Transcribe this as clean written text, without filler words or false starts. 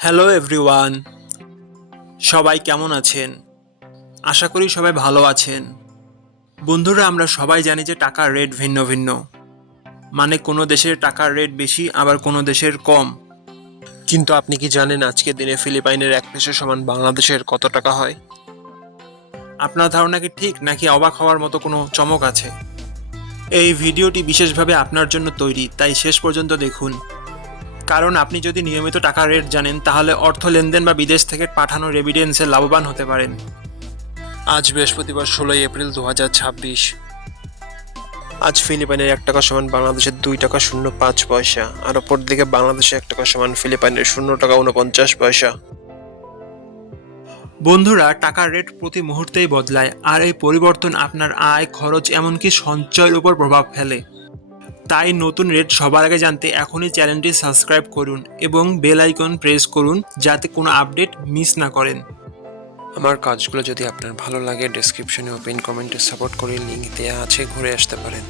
Hello everyone, সবাই কেমন আছেন? আশা করি সবাই ভালো আছেন। বন্ধুরা, আমরা সবাই জানি যে টাকার রেট ভিন্ন ভিন্ন। মানে কোনো দেশের টাকার রেট বেশি, আবার কোনো দেশের কম। কিন্তু আপনি কি জানেন আজকের দিনে ফিলিপাইনের 1 পেসো সমান বাংলাদেশের কত টাকা হয়? আপনার ধারণা কি ঠিক, নাকি অবাক হওয়ার মতো কোনো চমক আছে? এই ভিডিওটি বিশেষভাবে আপনার জন্য তৈরি, তাই শেষ পর্যন্ত দেখুন। কারণ আপনি যদি নিয়মিত টাকার রেট জানেন, তাহলে অর্থ লেনদেন বা বিদেশ থেকে পাঠানো রেমিটেন্সে লাভবান হতে পারেন। আজ বৃহস্পতিবার 16 এপ্রিল 2026। আজ ফিলিপাইনের 1 টাকা সমান বাংলাদেশের 2 টাকা 05 পয়সা, আর অপরদিকে বাংলাদেশে 1 টাকা সমান ফিলিপাইনের 0 টাকা 49 পয়সা। বন্ধুরা, টাকার রেট প্রতি মুহূর্তেই বদলায়, আর এই পরিবর্তন আপনার আয়, খরচ, এমনকি সঞ্চয়ের উপর প্রভাব ফেলে। তাই নতুন রেট সবার আগে জানতে এখনই চ্যানেলটি সাবস্ক্রাইব করুন এবং বেল আইকন প্রেস করুন, যাতে কোনো আপডেট মিস না করেন। আমার কাজগুলো যদি আপনার ভালো লাগে, ডেসক্রিপশনে ও পিন কমেন্টে সাপোর্ট করে লিঙ্ক দেওয়া আছে, ঘুরে আসতে পারেন।